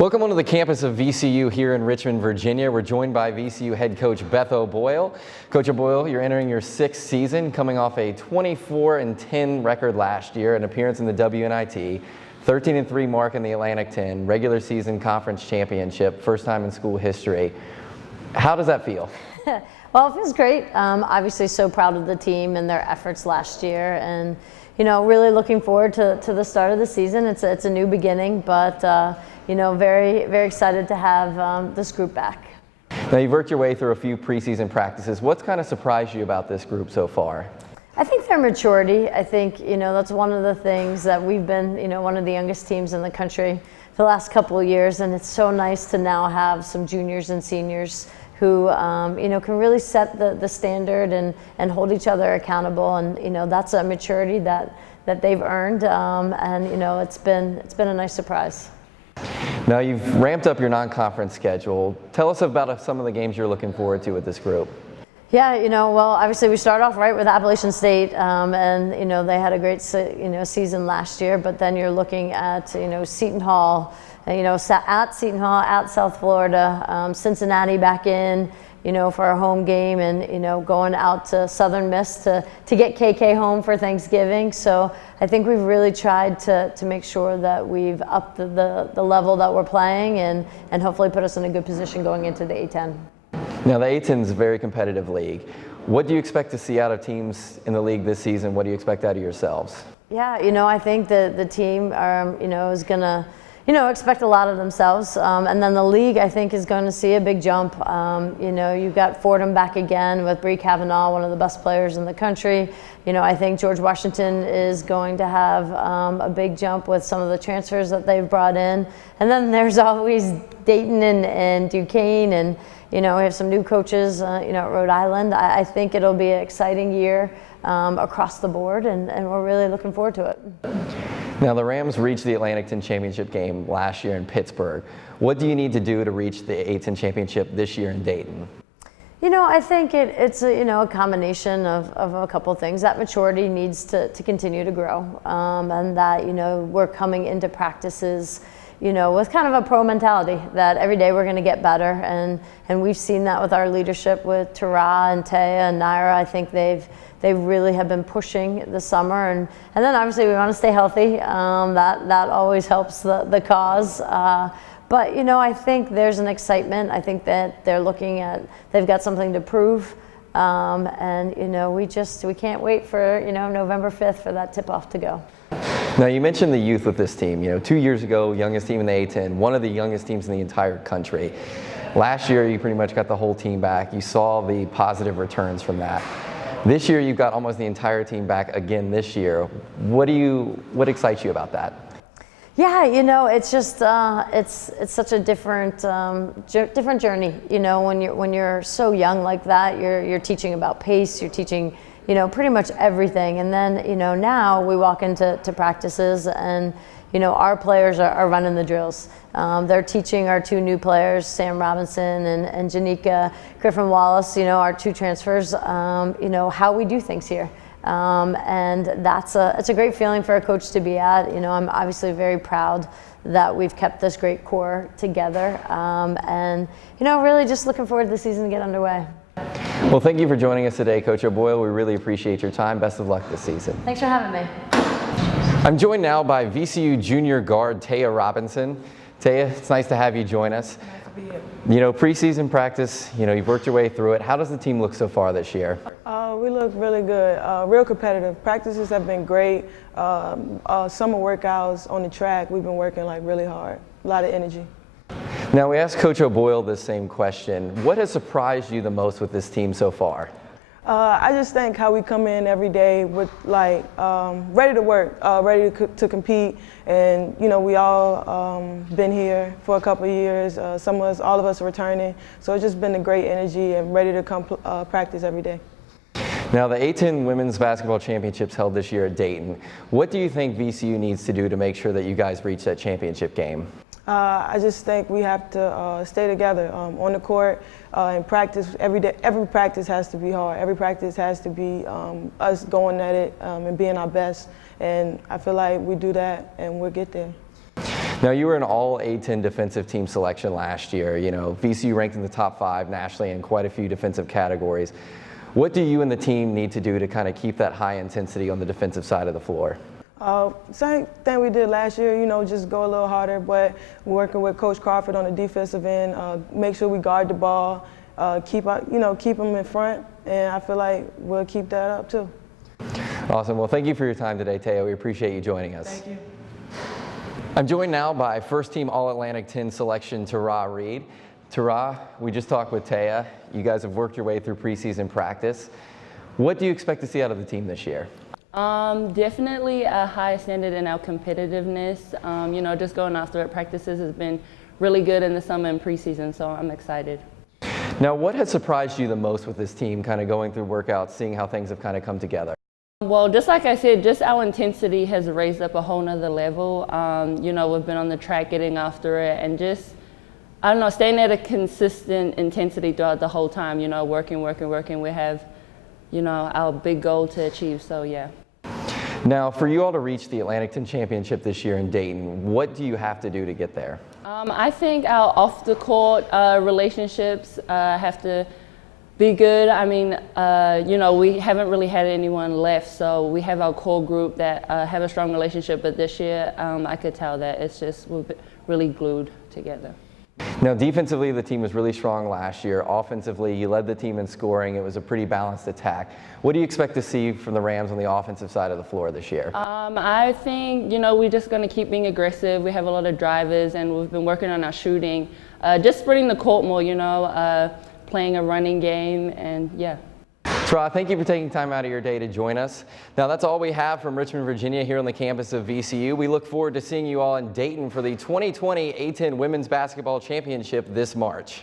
Welcome onto the campus of VCU here in Richmond, Virginia. We're joined by VCU head coach Boyle. Coach Boyle, you're entering your sixth season, coming off a 24-10 record last year, an appearance in the WNIT, 13-3 mark in the Atlantic 10, regular season conference championship, first time in school history. How does that feel? Well, it feels great. Obviously so proud of the team and their efforts last year, and really looking forward to the start of the season. It's a new beginning, but very, very excited to have this group back. Now, you've worked your way through a few preseason practices. What's kind of surprised you about this group so far? I think their maturity. I think, that's one of the things that we've been, one of the youngest teams in the country for the last couple of years, and it's so nice to now have some juniors and seniors who, can really set the standard and hold each other accountable, and, that's a maturity that they've earned, and, it's been a nice surprise. Now, you've ramped up your non-conference schedule. Tell us about some of the games you're looking forward to with this group. Yeah, well, obviously we start off right with Appalachian State, and they had a great season last year. But then you're looking at Seton Hall, at Seton Hall, at South Florida, Cincinnati back in, for our home game, and going out to Southern Miss to get KK home for Thanksgiving. So I think we've really tried to make sure that we've upped the level that we're playing, and hopefully put us in a good position going into the A-10. Now, the A-10 is a very competitive league. What do you expect to see out of teams in the league this season? What do you expect out of yourselves? Yeah, I think the team, is going to, expect a lot of themselves. And then the league, I think, is going to see a big jump. You've got Fordham back again with Bree Kavanaugh, one of the best players in the country. I think George Washington is going to have a big jump with some of the transfers that they've brought in. And then there's always Dayton and Duquesne, and we have some new coaches, at Rhode Island. I think it'll be an exciting year across the board, and we're really looking forward to it. Now, the Rams reached the Atlantic 10 championship game last year in Pittsburgh. What do you need to do to reach the A-10 championship this year in Dayton? I think it's a combination of a couple of things. That maturity needs to continue to grow, and that we're coming into practices with kind of a pro mentality that every day we're going to get better, and we've seen that with our leadership with Torah and Thao and Naira. I think they really have been pushing the summer, and then obviously we want to stay healthy. That always helps the cause. But I think there's an excitement. I think that they've got something to prove, and we can't wait for November 5th for that tip-off to go. Now, you mentioned the youth with this team. 2 years ago, youngest team in the A-10, one of the youngest teams in the entire country. Last year, you pretty much got the whole team back. You saw the positive returns from that. This year, you've got almost the entire team back again this year. What excites you about that? Yeah, it's just it's such a different journey. When you're so young like that, you're teaching about pace. You're teaching pretty much everything. And then now we walk into practices, and our players are running the drills. They're teaching our two new players, Sam Robinson and Janika Griffin-Wallace, our two transfers, how we do things here. And it's a great feeling for a coach to be at. I'm obviously very proud that we've kept this great core together, and really just looking forward to the season to get underway. Well, thank you for joining us today, Coach Boyle. We really appreciate your time. Best of luck this season. Thanks for having me. I'm joined now by VCU junior guard Thao Robinson. Thao, it's nice to have you join us. Nice to be here. Preseason practice, you've worked your way through it. How does the team look so far this year? We look really good, real competitive. Practices have been great. Summer workouts on the track, we've been working really hard. A lot of energy. Now, we asked Coach Boyle this same question. What has surprised you the most with this team so far? I just think how we come in every day with ready to work, ready to compete, and we all been here for a couple of years. All of us are returning, so it's just been a great energy and ready to come practice every day. Now, the A-10 Women's Basketball Championships held this year at Dayton. What do you think VCU needs to do to make sure that you guys reach that championship game? I just think we have to stay together on the court and practice every day. Every practice has to be hard. Every practice has to be us going at it and being our best. And I feel like we do that and we'll get there. Now, you were an all A-10 defensive team selection last year. You know, VCU ranked in the top 5 nationally in quite a few defensive categories. What do you and the team need to do to kind of keep that high intensity on the defensive side of the floor? Same thing we did last year, you know, just go a little harder, but working with Coach Crawford on the defensive end, make sure we guard the ball, keep them in front, and I feel like we'll keep that up too. Awesome. Well, thank you for your time today, Thao. We appreciate you joining us. Thank you. I'm joined now by first-team All-Atlantic 10 selection Torah Reed. Torah, we just talked with Thao. You guys have worked your way through preseason practice. What do you expect to see out of the team this year? Definitely a high standard in our competitiveness. You know, just going after it. Practices has been really good in the summer and preseason, so I'm excited. Now, what has surprised you the most with this team, kind of going through workouts, seeing how things have kind of come together? Well, just like I said, just our intensity has raised up a whole nother level. You know, we've been on the track getting after it and just, I don't know, staying at a consistent intensity throughout the whole time, you know, working. We have, you know, our big goal to achieve, so yeah. Now, for you all to reach the Atlantic 10 Championship this year in Dayton, what do you have to do to get there? I think our off-the-court relationships have to be good. I mean, you know, we haven't really had anyone left, so we have our core group that have a strong relationship, but this year I could tell that it's just, we're really glued together. Now, defensively, the team was really strong last year. Offensively, you led the team in scoring. It was a pretty balanced attack. What do you expect to see from the Rams on the offensive side of the floor this year? I think, you know, we're just going to keep being aggressive. We have a lot of drivers, and we've been working on our shooting. Just spreading the court more, you know, playing a running game, and yeah. Torah, thank you for taking time out of your day to join us. Now, that's all we have from Richmond, Virginia, here on the campus of VCU. We look forward to seeing you all in Dayton for the 2020 A-10 Women's Basketball Championship this March.